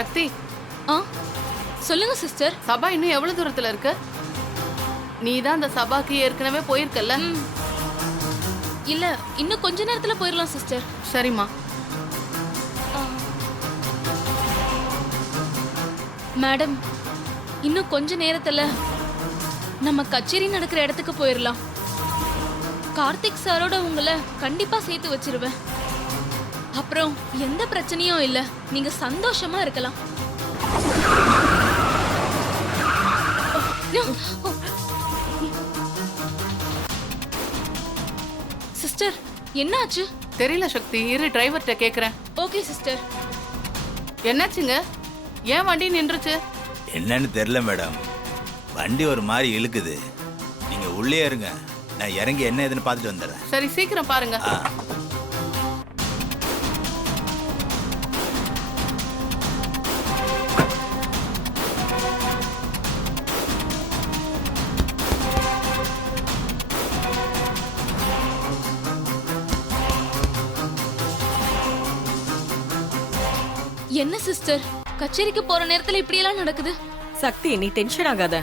சக்தி, ஆ சொல்லுங்க சிஸ்டர். சபா இன்னும் எவ்வளவு தூரத்துல இருக்கு? நீ தான் அந்த சபாக்கு ஏற்கனவே போயிருக்கல்ல? இல்ல, இன்னும் கொஞ்ச நேரத்துல போயிடலாம் சிஸ்டர். சரிம்மா. மேடம், இன்னும் கொஞ்ச நேரத்துல நம்ம கச்சேரி நடக்கிற இடத்துக்கு போயிடலாம். கார்த்திக் சாரோட உங்களை கண்டிப்பா சேர்த்து வச்சிருவேன். அப்புறம் எந்த பிரச்சனையும் இல்ல, நீங்க சந்தோஷமா இருக்கலாம். சிஸ்டர், என்னாச்சு? தெரியல சக்தி, இரு டிரைவர்கிட்ட கேக்குறேன். Okay sister. என்னாச்சுங்க? ஏன் வண்டி நின்றுச்சு? என்னன்னு தெரியல மேடம், வண்டி ஒரு மாதிரி இழுக்குது. நீங்க உள்ளே இருங்க, நான் இறங்கி என்ன ஏதுன்னு பார்த்துட்டு வந்துடுறேன். சரி, சீக்கிரம் பாருங்க. என்ன சிஸ்டர், கச்சேரிக்கு போற நேரத்துல இப்படி எல்லாம் நடக்குது? சக்தி, நீ டென்ஷன் ஆகாத.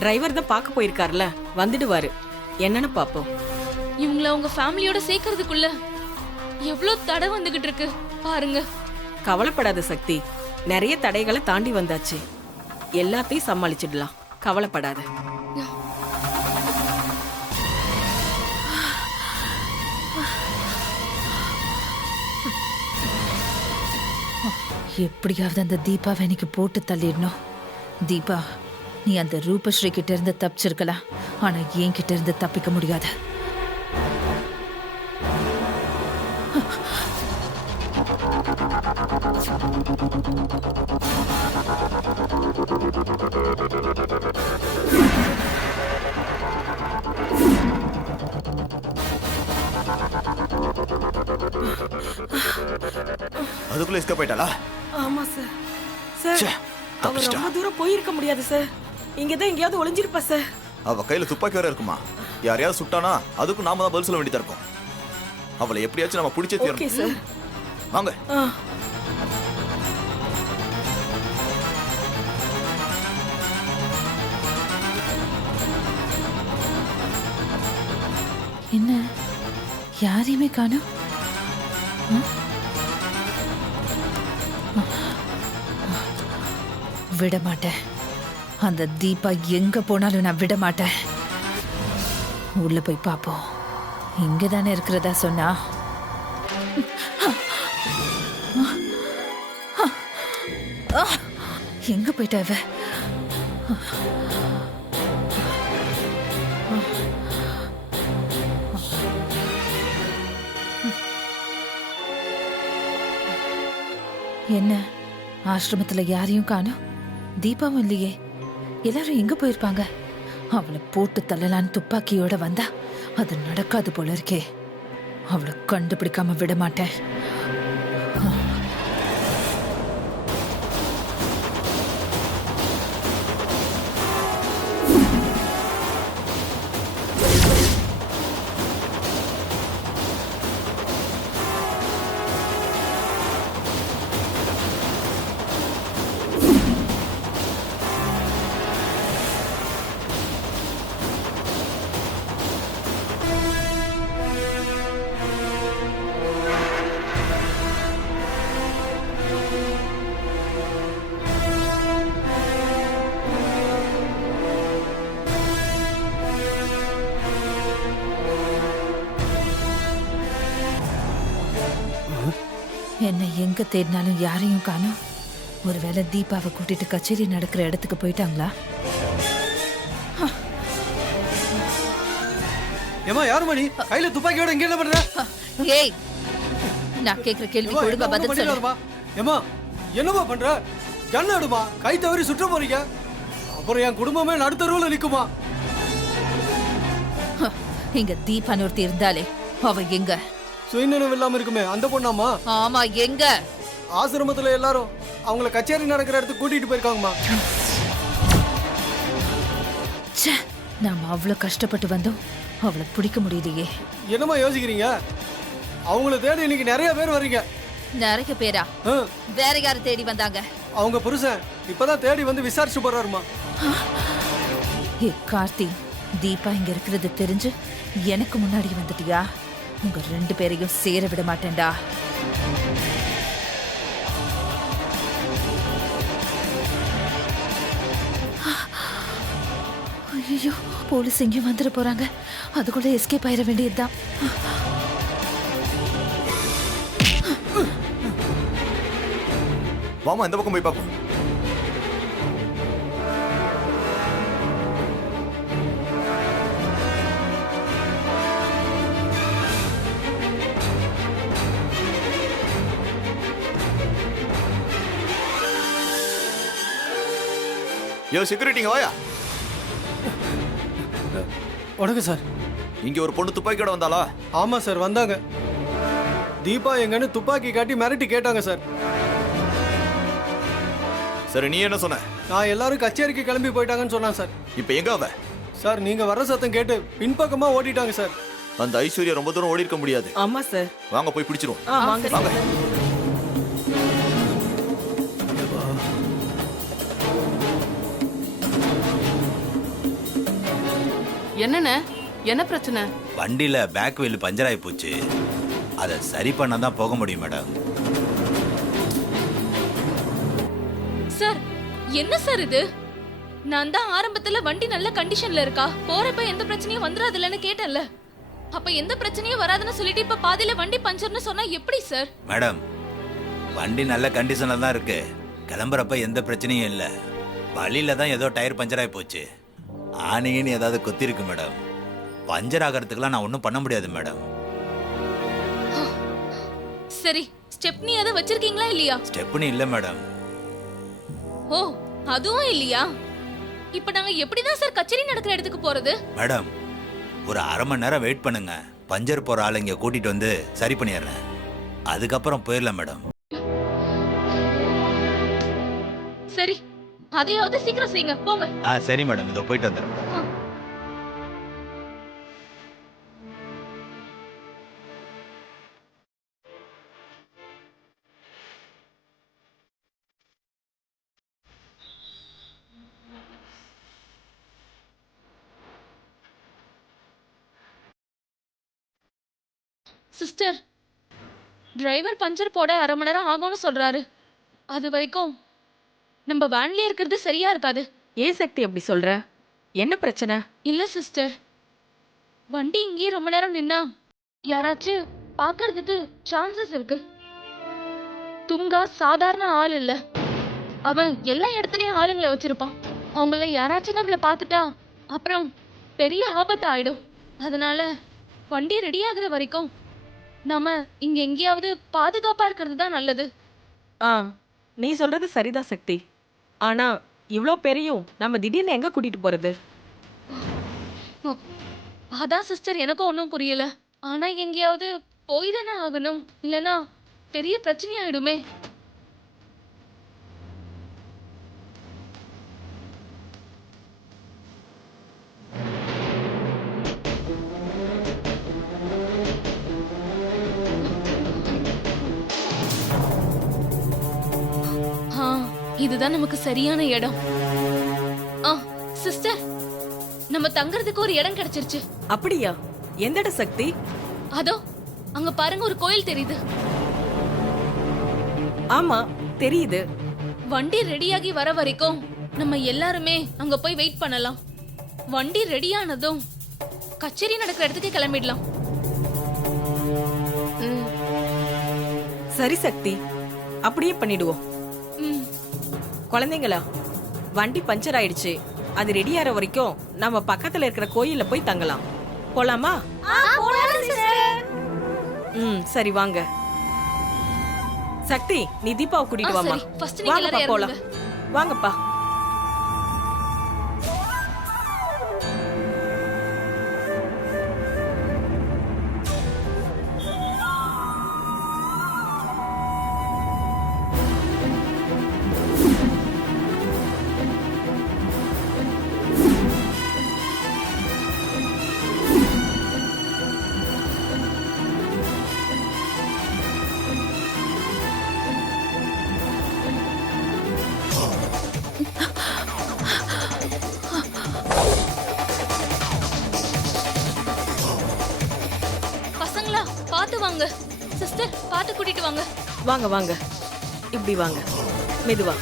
டிரைவர் தான் பார்க்க போயிருக்காருல, வந்துடுவாரு. என்னன்னு பாப்போம். இவங்கள உங்க ஃபேமிலியோட சேர்க்கறதுக்குள்ள எவ்வளவு தடை வந்துகிட்டு இருக்கு பாருங்க. கவலைப்படாத சக்தி, நிறைய தடைகளை தாண்டி வந்தாச்சு. எல்லாத்தையும் சமாளிச்சிடலாம், கவலைப்படாத. எப்படியாவது அந்த தீபாவை எனக்கு போட்டு தள்ளிடணும். தீபா, நீ அந்த ரூபஸ்ரீ கிட்ட இருந்து தப்பிச்சிருக்கலாம், ஆனா என் கிட்ட இருந்து தப்பிக்க முடியாது. அதுக்குள்ள எஸ்கேப் போயிட்டாளா? ஆமா சார். சார், அவ ரொம்ப தூரம் போயிருக்க முடியாது சார். இங்கதான் எங்கேயாவது ஒளிஞ்சிருப்பா சார். அவ கையில துப்பாக்கி வேற இருக்குமா? யாரையாவது சுட்டானா அதுக்கும் நாம தான் பதில் சொல்ல வேண்டியதா இருக்கும். அவளை எப்படியாச்சும் நம்ம பிடிச்சே ஓகே சார். தீரணும். வாங்க. என்ன, யாரையுமே காணோம்? விட மாட்டேன். அந்த தீபா எங்க போனாலும் நான் விட மாட்டேன். உள்ள போய் பாப்போம். இங்கதானே இருக்கிறதா சொன்னா. எங்க போயிட்டா இவ? என்ன, ஆசிரமத்துல யாரையும் காணோம், தீபாவும் இல்லையே. எல்லாரும் எங்க போயிருப்பாங்க? அவளை போட்டு தள்ளலான்னு துப்பாக்கியோட வந்தா அது நடக்காது போல இருக்கே. அவளை கண்டுபிடிக்காம விட மாட்டேன். என்னை எங்க தேடினாலும் யாரையும் காணோம். ஒருவேளை தீபாவை கூட்டிட்டு கச்சேரி நடக்கிற இடத்துக்கு போயிட்டாங்களா? ஏமா, யாரு மணி கையில துப்பாக்கியோட இங்க என்ன பண்ற? ஏய், நான் கேக்குற கேள்விக்கு ஒழுங்கா பதில் சொல்லு. ஏமா, என்னமா பண்ற? கண்ண எடுமா, கை தவறி சுற்ற போறீங்க. அப்புறம் என் குடும்பமே நடுத்தருவுல நிக்குமா? இங்க தீபான்னு ஒருத்தி இருந்தாலே, அவ எங்க? சுயநினைவு இல்லாம இருக்குமே அந்த பொண்ணாமா? ஆமா, எங்க? ஆசிரமத்துல எல்லாரும் அவங்கள கச்சேரி நடக்கிற இடத்துக்கு கூட்டிட்டு போயிருக்காங்கம்மா. நாம அவ்வளவு கஷ்டப்பட்டு வந்தோம், அவளை பிடிக்க முடியலையே. என்னமா யோசிக்கிறீங்க? அவங்கள தேடி இன்னைக்கு நிறைய பேர் வர்றீங்க. நிறைய பேரா? வேற யாரு தேடி வந்தாங்க? அவங்க புருஷன் இப்பதான் தேடி வந்து விசாரிச்சு போறாருமா. ஏ கார்த்தி, தீபா இங்க இருக்கிறது தெரிஞ்சு எனக்கு முன்னாடி வந்துட்டியா? உங்க 2 பேரையும் சேர விட மாட்டேன்டா. ஐயோ, போலீஸ் எங்கேயும் வந்துட போறாங்க. அதுக்குள்ள எஸ்கேப் ஆயிட வேண்டியதுதான். வாமா இந்த பக்கம் போய் பார்ப்போம். யோ செக்யூரிட்டிங்க வாயா. வணக்கம் சார். இங்க ஒரு பொண்ணு துப்பாக்கியோட வந்தாளா? ஆமா சார், வந்தாங்க. தீபா எங்கன்னு துப்பாக்கி காட்டி மிரட்டி கேட்டாங்க சார். சரி, நீ என்ன சொன்ன? நான் எல்லாரும் கச்சேரிக்கு கிளம்பி போயிட்டாங்கன்னு சொன்னான் சார். இப்ப எங்க அவ? சார் நீங்க வர சத்தம் கேட்டு பின்பக்கமா ஓடிட்டாங்க சார். அந்த ஐஸ்வர்யா ரொம்ப தூரம் ஓடி இருக்க முடியாது. ஆமா சார். வாங்க போய் பிடிச்சிருவோம். வாங்க வாங்க. என்னண்ணே, என்ன பிரச்சனை? வண்டியில பேக் வீல் பஞ்சர் ஆகி போச்சு. அதை சரி பண்ண தான் போக முடியும் மேடம். சார் என்ன சார் இது? நான் தான் ஆரம்பத்துல வண்டி நல்ல கண்டிஷன்ல இருக்கா, போறப்ப எந்த பிரச்சனையும் வந்துடாதுலன்னு கேட்டேன்ல. அப்ப எந்த பிரச்சனையும் வராதுன்னு சொல்லிட்டு இப்ப பாதியில வண்டி பஞ்சர்னு சொன்னா எப்படி சார்? மேடம், வண்டி நல்ல கண்டிஷன்ல தான் இருக்கு. கிளம்புறப்ப எந்த பிரச்சனையும் இல்லை. வழியில தான் ஏதோ டயர் பஞ்சர் ஆகி போச்சு. ஆணின்னு ஏதாவது கொத்தி இருக்கு மேடம். பஞ்சர் ஆகிறதுக்குலாம் நான் ஒன்றும் பண்ண முடியாது மேடம். சரி, ஸ்டெப்னி எதை வச்சிருக்கீங்களா இல்லையா? ஸ்டெப்னி இல்லை மேடம். ஓ, அதுவும் இல்லையா? இப்ப நாங்க எப்படிதான் சார் கச்சேரி நடக்கிற இடத்துக்கு போறது? மேடம், ஒரு 1/2 மணி நேரம் வெயிட் பண்ணுங்க. பஞ்சர் போற ஆள் இங்க கூட்டிட்டு வந்து சரி பண்ணிடுறேன். அதுக்கப்புறம் போயிடலாம் மேடம். சரி, அதையாவது சீக்கிரம் செய்யுங்க, போங்க. சரி மேடம், இதோ போயிட்டு வந்துடுறேன். சிஸ்டர், டிரைவர் பஞ்சர் போட 1/2 மணி நேரம் ஆகும்னு சொல்றாரு. அது வரைக்கும் நம்ம வேன்லயே இருக்கிறது சரியா இருக்காது. ஏன் சக்தி அப்படி சொல்ற? என்ன பிரச்சனை? இல்ல சிஸ்டர், வண்டி இங்கேயே ரொம்ப நேரம் நின்னா யாராச்சும் பாக்குறதுக்கு சான்சஸ் இருக்கு. துங்கா சாதாரண ஆள் இல்ல, அவன் எல்லா இடத்துலயும் ஆளுங்களை வச்சிருப்பான். அவங்கள யாராச்சும் நம்மள பார்த்துட்டா அப்புறம் பெரிய ஆபத்து ஆயிடும். அதனால வண்டி ரெடி ஆகுற வரைக்கும் நாம இங்க எங்கேயாவது பாதுகாப்பா இருக்கிறது தான் நல்லது. நீ சொல்றது சரிதான் சக்தி. ஆனா இவ்ளோ பெரியும் நம்ம திடீர்னு எங்க கூட்டிட்டு போறது? அதான் சிஸ்டர் எனக்கும் ஒன்றும் புரியல. ஆனா எங்கேயாவது போய் தானே ஆகணும், இல்லைன்னா பெரிய பிரச்சனை ஆயிடுமே. இதுதான் நமக்கு சரியான இடம். சிஸ்டர், நம்ம தங்கறதுக்கு ஒரு இடம் கிடைச்சிருச்சு. அப்படியா? எந்த இடம் சக்தி? அதோ அங்க பாருங்க, ஒரு கோயில் தெரியுது. ஆமா தெரியுது. வண்டி ரெடியாகி வர வரைக்கும் நம்ம எல்லாருமே அங்க போய் வெயிட் பண்ணலாம். வண்டி ரெடியானதும் கச்சேரி நடக்கிற இடத்துக்கு கிளம்பிடலாம். சரி சக்தி, அப்படியே பண்ணிடுவோம். குழந்தைங்களா, வண்டி பஞ்சர் ஆயிடுச்சு. அது ரெடி ஆகிற வரைக்கும் நம்ம பக்கத்துல இருக்கிற கோயில்ல போய் தங்கலாம். போலாமா? சரி வாங்க. சக்தி, நீ தீபாவை கூட்டிட்டு வாமா. வாங்கப்பா போலாம். வாங்கப்பா. சிஸ்டர் பார்த்து கூட்டிட்டு வாங்க. வாங்க வாங்க, இப்படி வாங்க, மெதுவா.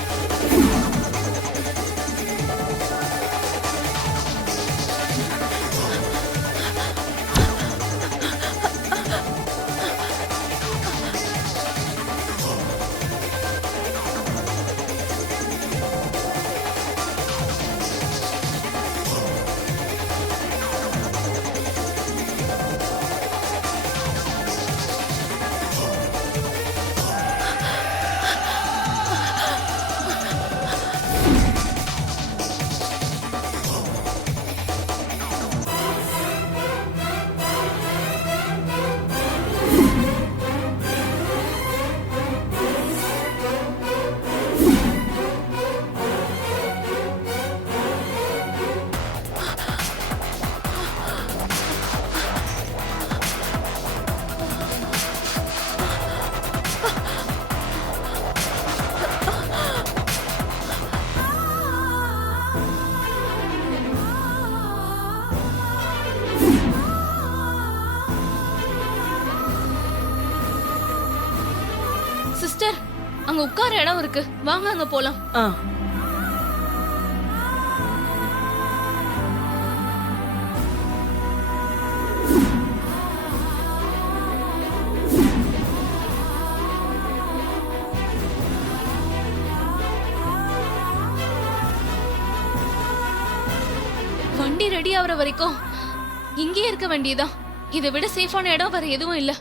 சிஸ்டர் அங்க உட்கார இடம் இருக்கு, வாங்க அங்க போலாம். ஆ, வண்டி ரெடி ஆகுற வரைக்கும் இங்கேயே இருக்க வேண்டியதான். இதை விட சேஃபான இடம் வேற எதுவும் இல்ல.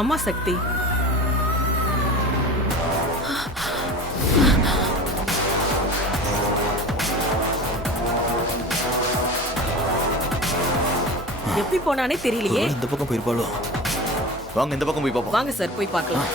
ஆமா சக்தி. எப்படி போனானே தெரியலையே. ஒருவேளை இந்த பக்கம் போயிருப்பாளோ? வாங்க இந்த பக்கம் போய் பார்ப்போம். வாங்க சார், போய் பார்க்கலாம்.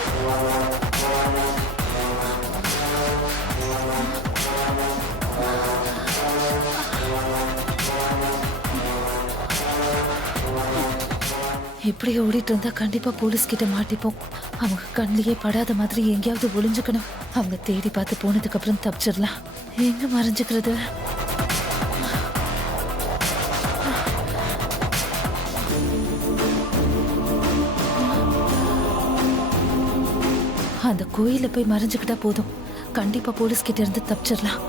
இப்படியே ஓடிட்டு இருந்தா கண்டிப்பா போலீஸ் கிட்ட மாட்டிப்போம். அவங்க கண்ணிலேயே படாத மாதிரி எங்கேயாவது ஒளிஞ்சுக்கணும். அவங்க தேடி பார்த்து போனதுக்கு அப்புறம் தப்பிச்சிடலாம். எங்க மறைஞ்சுக்கிறது? அந்த கோயில போய் மறைஞ்சுக்கிட்டா போதும். கண்டிப்பா போலீஸ் கிட்ட இருந்து தப்பிச்சிடலாம்.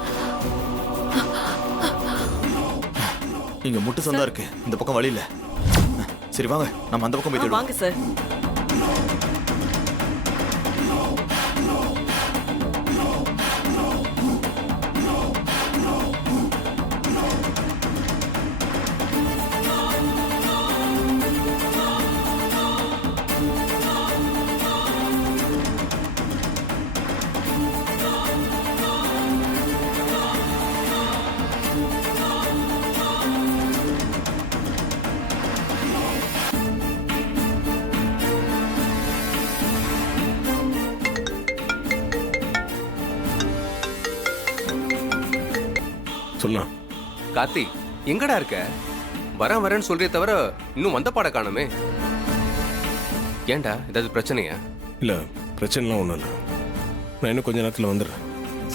இங்க முட்டு சந்தா இருக்கு, இந்த பக்கம் வழி இல்ல. சரி வாங்க, நம்ம அந்த பக்கம் போய் தேடுவோம். வாங்க சார். சொல்லலாம். கார்த்தி எங்கடா இருக்க? வரேன் வரேன்னு சொல்றே தவிர இன்னும் வந்த பாட காணுமே. ஏன்டா, ஏதாவது பிரச்சனையா? இல்லை, பிரச்சனைலாம் ஒன்றும் இல்லை. நான் இன்னும் கொஞ்ச நேரத்தில் வந்துடுறேன்.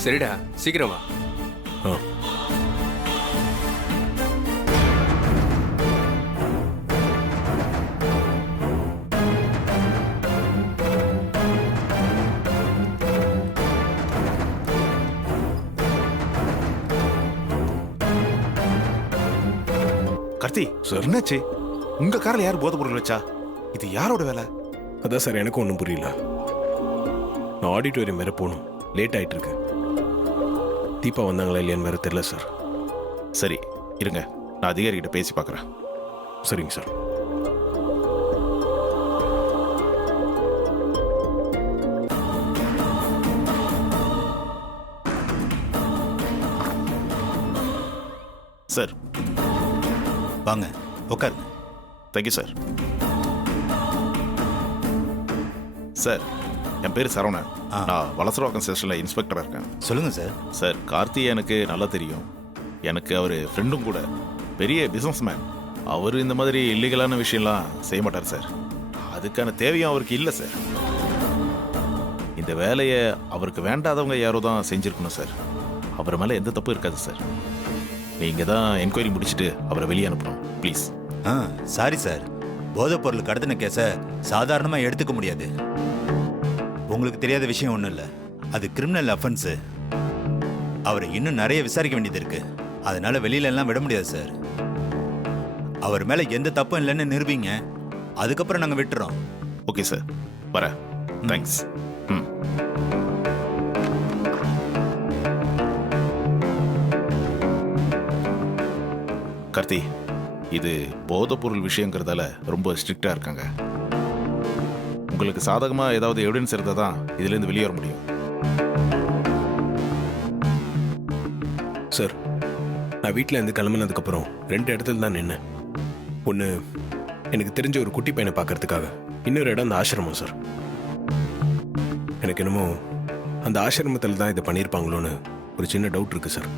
சரிடா, சீக்கிரம் வா. ஆ. கார்த்தி சார், என்னாச்சு? உங்க காரில் யார் போதை பொருள் வச்சா? இது யாரோட வேலை? அதான் சார், எனக்கும் ஒன்றும் புரியல. நான் ஆடிட்டோரியம் வேற போகணும், லேட் ஆயிட்டு இருக்கு. தீபா வந்தாங்களா இல்லையான்னு வேற தெரியல சார். சரி இருங்க, நான் அதிகாரிகிட்ட பேசி பார்க்குறேன். சரிங்க சார். சார் வாங்க உட்காருங்க. Thank you sir. சார், என் பேர் சரவணன். நான் வலசரவாக்கம் ஸ்டேஷனில் இன்ஸ்பெக்டராக இருக்கேன். சொல்லுங்க சார். சார், கார்த்தியை எனக்கு நல்லா தெரியும். எனக்கு அவர் ஃப்ரெண்டும் கூட. பெரிய பிஸ்னஸ் மேன். அவர் இந்த மாதிரி இல்லீகலான விஷயம்லாம் செய்ய மாட்டார் சார். அதுக்கான தேவையும் அவருக்கு இல்லை சார். இந்த வேலையை அவருக்கு வேண்டாதவங்க யாரோ தான் செஞ்சுருக்கணும் சார். அவர் மேலே எந்த தப்பும் இருக்காது சார். நீங்கள் தான் என்கொயரி முடிச்சுட்டு அவரை வெளியே அனுப்பணும் ப்ளீஸ். சாரி சார், போதைப் பொருள் கடத்தின கேஸை சாதாரணமாக எடுத்துக்க முடியாது. உங்களுக்கு தெரியாத விஷயம் ஒன்றும் இல்லை, அது கிரிமினல் அஃபென்ஸு. அவரை இன்னும் நிறைய விசாரிக்க வேண்டியது இருக்கு. அதனால வெளியில எல்லாம் விட முடியாது சார். அவர் மேல எந்த தப்பும் இல்லைன்னு நிரூபிங்க, அதுக்கப்புறம் நாங்கள் விட்டுறோம். ஓகே சார், வரேன். தேங்க்ஸ். ம். கார்த்தி, இது போதைப்பொருள் விஷயங்கிறதால ரொம்ப ஸ்ட்ரிக்டா இருக்காங்க. உங்களுக்கு சாதகமா ஏதாவது எவிடன்ஸ் இருந்தால் தான் இதுலேருந்து வெளியே வர முடியும். சார், நான் வீட்டில் இருந்து கிளம்புனதுக்கப்புறம் 2 இடத்துல தான் நின்னேன். ஒன்று எனக்கு தெரிஞ்ச ஒரு குட்டி பையனை பார்க்கறதுக்காக, இன்னொரு இடம் அந்த ஆசிரமம் சார். எனக்கு என்னமோ அந்த ஆசிரமத்தில் தான் இதை பண்ணியிருப்பாங்களோன்னு ஒரு சின்ன டவுட் இருக்குது சார்.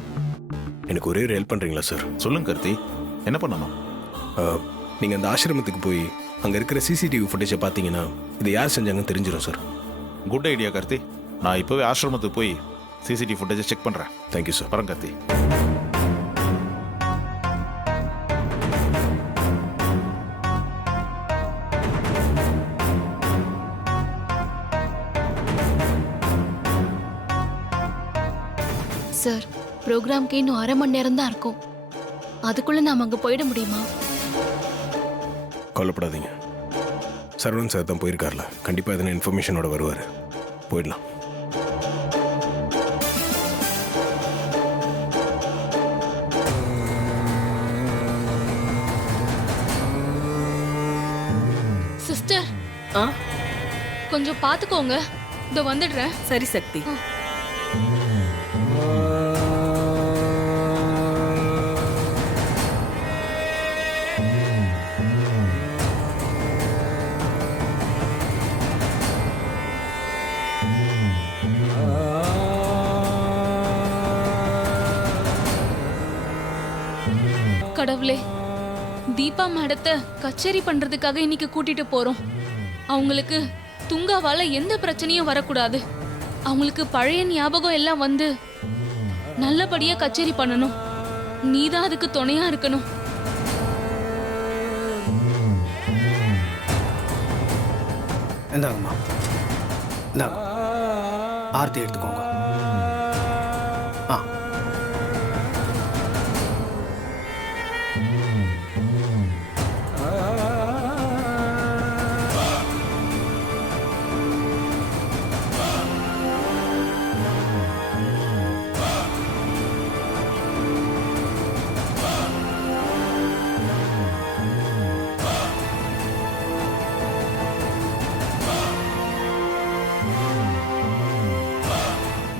எனக்கு ஒரே ஒரு ஹெல்ப் பண்ணுறீங்களா சார்? சொல்லுங்க கார்த்தி, என்ன பண்ணணும்? நீங்கள் அந்த ஆசிரமத்துக்கு போய் அங்கே இருக்கிற சிசிடிவி ஃபுட்டேஜை பார்த்தீங்கன்னா இதை யார் செஞ்சாங்கன்னு தெரிஞ்சிடும் சார். Good idea Karthi. நான் இப்போவே ஆசிரமத்துக்கு போய் சிசிடிவி ஃபுட்டேஜை செக் பண்ணுறேன். Thank you sir. வரேன் கார்த்தி. சார், ப்ரோக்ராம்க்கு இன்னும் 1/2 மணி நேரம் தான் இருக்கும். அதுக்குள்ள நாம அங்க போயிட முடியுமா? கவலைப்படாதீங்க, சரவணன் சார் தான் போயிருக்கார்ல, கண்டிப்பாக எதனா இன்ஃபர்மேஷனோட வருவார். போயிடலாம். சிஸ்டர், ஆ கொஞ்சம் பார்த்துக்கோங்க. இதோ வந்துடுறேன். சரி சக்தி. கடவுளே, தீபா மேடத்தை கச்சேரி பண்றதுக்காக இன்னைக்கு கூட்டிட்டு போறோம். அவங்களுக்கு துங்காவால எந்த பிரச்சனையும் வரக்கூடாது. அவங்களுக்கு பழைய ஞாபகம் எல்லாம் வந்து நல்லபடியா கச்சேரி பண்ணணும். நீதான் அதுக்கு துணையா இருக்கணும். இந்தாங்கம்மா, இந்தாங்க ஆர்த்தி எடுத்துக்கோங்க. ஆ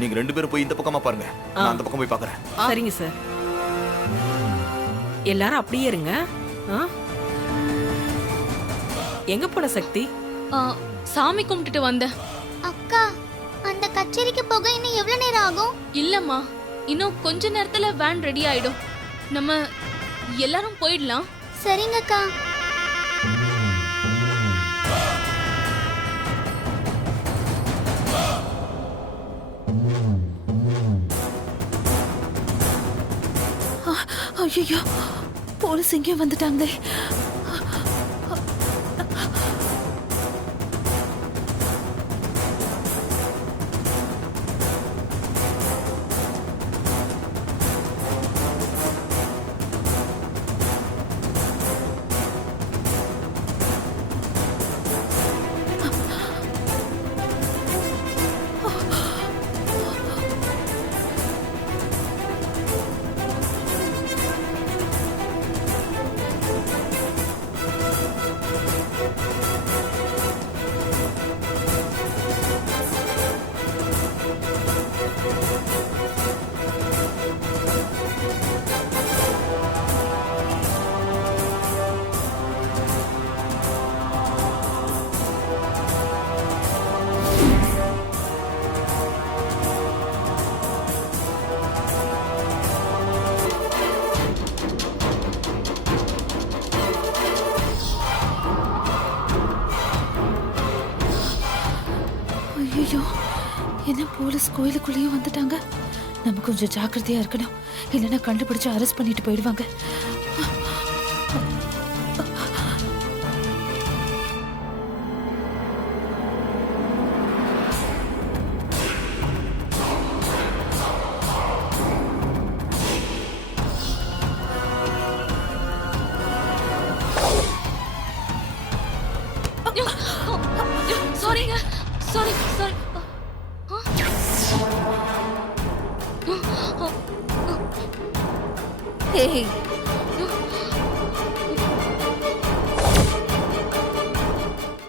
நீங்க 2 பேரும் போய் இந்த பக்கமா பாருங்க, நான் அந்த பக்கம் போய் பார்க்கறேன். சரிங்க சார். எல்லாரும் அப்படியே இருங்க. ஆ? எங்க போன சக்தி? சாமி கும்பிட்டுட்டு வந்தேன். அக்கா, அந்த கச்சேரிக்கு போக இன்னும் எவ்வளவு நேரம் ஆகும்? இல்லம்மா, இன்னும் கொஞ்ச நேரத்துல வேன் ரெடி ஆயிடும். நம்ம எல்லாரும் போயிடலாம். சரிங்க அக்கா. ஐயோ, போலீஸ் எங்கேயும் வந்துட்டாங்களே. ஐயோ, என்ன போலீஸ் கோயிலுக்குள்ளேயும் வந்துட்டாங்க. நம்ம கொஞ்சம் ஜாக்கிரதையா இருக்கணும், இல்லைன்னா கண்டுபிடிச்சு அரெஸ்ட் பண்ணிட்டு போயிடுவாங்க. ஏய்